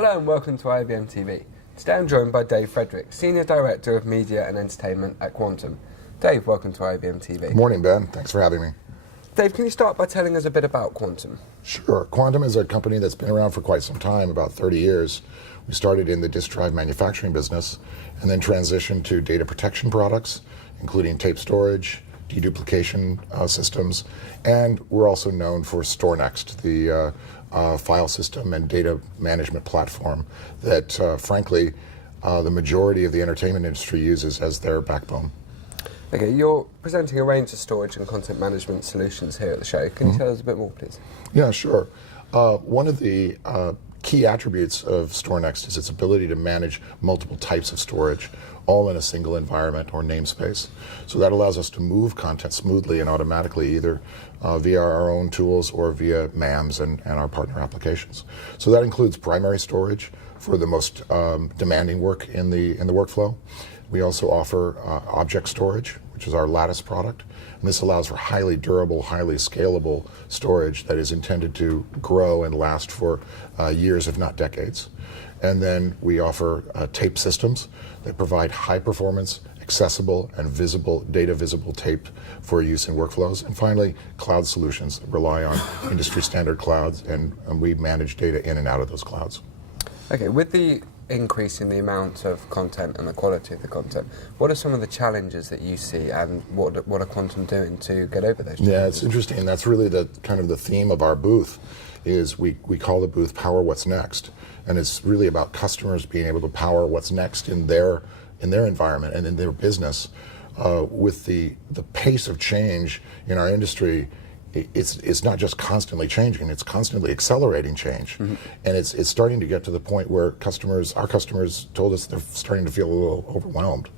Hello and welcome to IBM TV. Today I'm joined by Dave Frederick, Senior Director of Media and Entertainment at Quantum. Dave, welcome to IBM TV. Good morning, Ben. Thanks for having me. Dave, can you start by telling us a bit about Quantum? Sure. Quantum is a company that's been around for quite some time, about 30 years. We started in the disk drive manufacturing business and then transitioned to data protection products, including tape storage, deduplication systems, and we're also known for StoreNext, the file system and data management platform that, frankly, the majority of the entertainment industry uses as their backbone. Okay, you're presenting a range of storage and content management solutions here at the show. Can you tell us a bit more, please? Yeah, sure. One of the key attributes of StoreNext is its ability to manage multiple types of storage, all in a single environment or namespace. So that allows us to move content smoothly and automatically, either via our own tools or via MAMs and our partner applications. So that includes primary storage for the most demanding work in the workflow. We also offer object storage, which is our lattice product. And this allows for highly durable, highly scalable storage that is intended to grow and last for years, if not decades. And then we offer tape systems that provide high performance, accessible, and visible, data visible tape for use in workflows. And finally, cloud solutions that rely on industry standard clouds, and we manage data in and out of those clouds. Okay, with the increase in the amount of content and the quality of the content, what are some of the challenges that you see, and what are Quantum doing to get over those challenges? Yeah, it's interesting. That's really the kind of the theme of our booth. Is we call the booth Power What's Next, and it's really about customers being able to power what's next in their environment and in their business. With the pace of change in our industry, it's not just constantly changing, it's constantly accelerating change. Mm-hmm. And it's starting to get to the point where our customers told us they're starting to feel a little overwhelmed.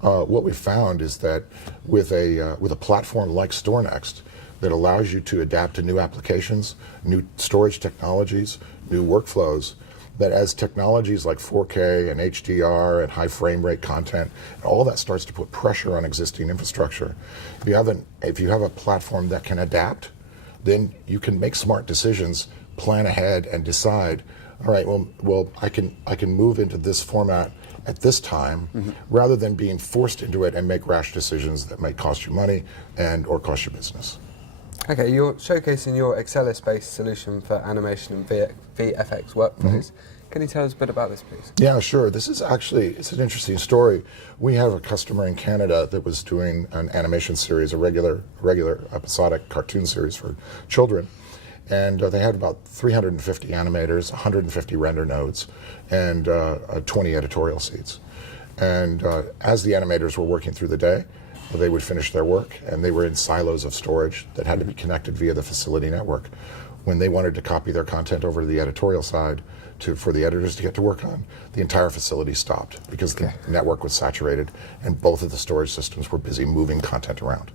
What we found is that with a platform like StoreNext that allows you to adapt to new applications, new storage technologies, new workflows, that as technologies like 4K and HDR and high frame rate content, all that starts to put pressure on existing infrastructure. If you have a platform that can adapt, then you can make smart decisions, plan ahead, and decide, all right, well, I can move into this format at this time, mm-hmm. rather than being forced into it and make rash decisions that might cost you money or cost your business. Okay, you're showcasing your Xcellis-based solution for animation and VFX workflows. Mm-hmm. Can you tell us a bit about this, please? Yeah, sure. This is it's an interesting story. We have a customer in Canada that was doing an animation series, a regular episodic cartoon series for children. And they had about 350 animators, 150 render nodes, and 20 editorial seats. And as the animators were working through the day, they would finish their work, and they were in silos of storage that had to be connected via the facility network. When they wanted to copy their content over to the editorial side for the editors to get to work on, the entire facility stopped because the network was saturated and both of the storage systems were busy moving content around.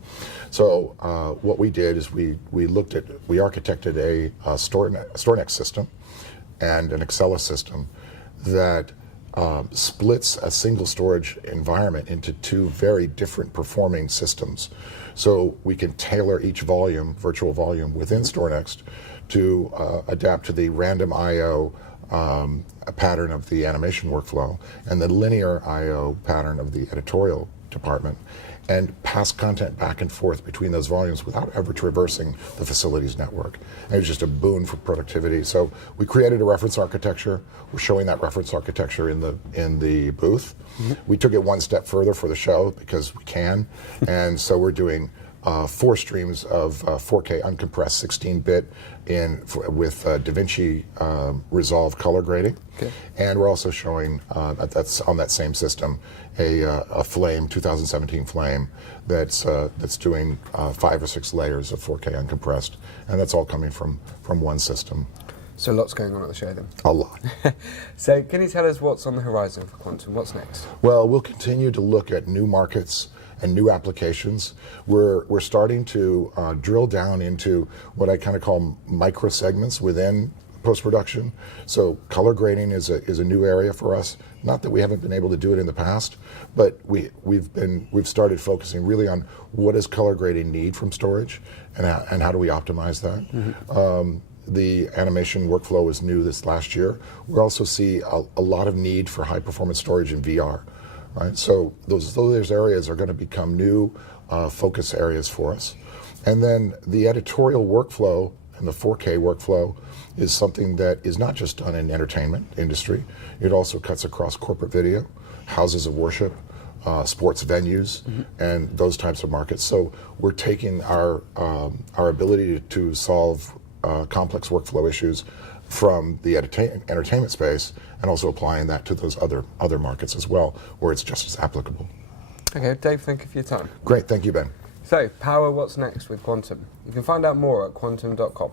So what we did is we architected a StoreNext system and an Excelis system that splits a single storage environment into two very different performing systems. So we can tailor each virtual volume within StoreNext to adapt to the random I/O pattern of the animation workflow and the linear I/O pattern of the editorial department, and pass content back and forth between those volumes without ever traversing the facility's network. And it was just a boon for productivity. So we created a reference architecture. We're showing that reference architecture in the booth. Mm-hmm. We took it one step further for the show because we can, and so we're doing 4 streams of 4K uncompressed 16-bit with DaVinci Resolve color grading. Okay. And we're also showing that's on that same system a Flame 2017 Flame that's doing 5 or 6 layers of 4K uncompressed, and that's all coming from one system. So lots going on at the show then. A lot. So can you tell us what's on the horizon for Quantum? What's next? Well, we'll continue to look at new markets and new applications. We're starting to drill down into what I kind of call micro segments within post-production. So color grading is a new area for us. Not that we haven't been able to do it in the past, but we've started focusing really on what does color grading need from storage, and how do we optimize that. Mm-hmm. the animation workflow is new this last year, we also see a lot of need for high performance storage in VR. Right? So those areas are going to become new focus areas for us. And then the editorial workflow and the 4K workflow is something that is not just done in entertainment industry. It also cuts across corporate video, houses of worship, sports venues, and those types of markets. So we're taking our ability to solve complex workflow issues from the entertainment space and also applying that to those other markets as well, where it's just as applicable. Okay, Dave, thank you for your time. Great, thank you, Ben. So, power what's next with Quantum. You can find out more at quantum.com.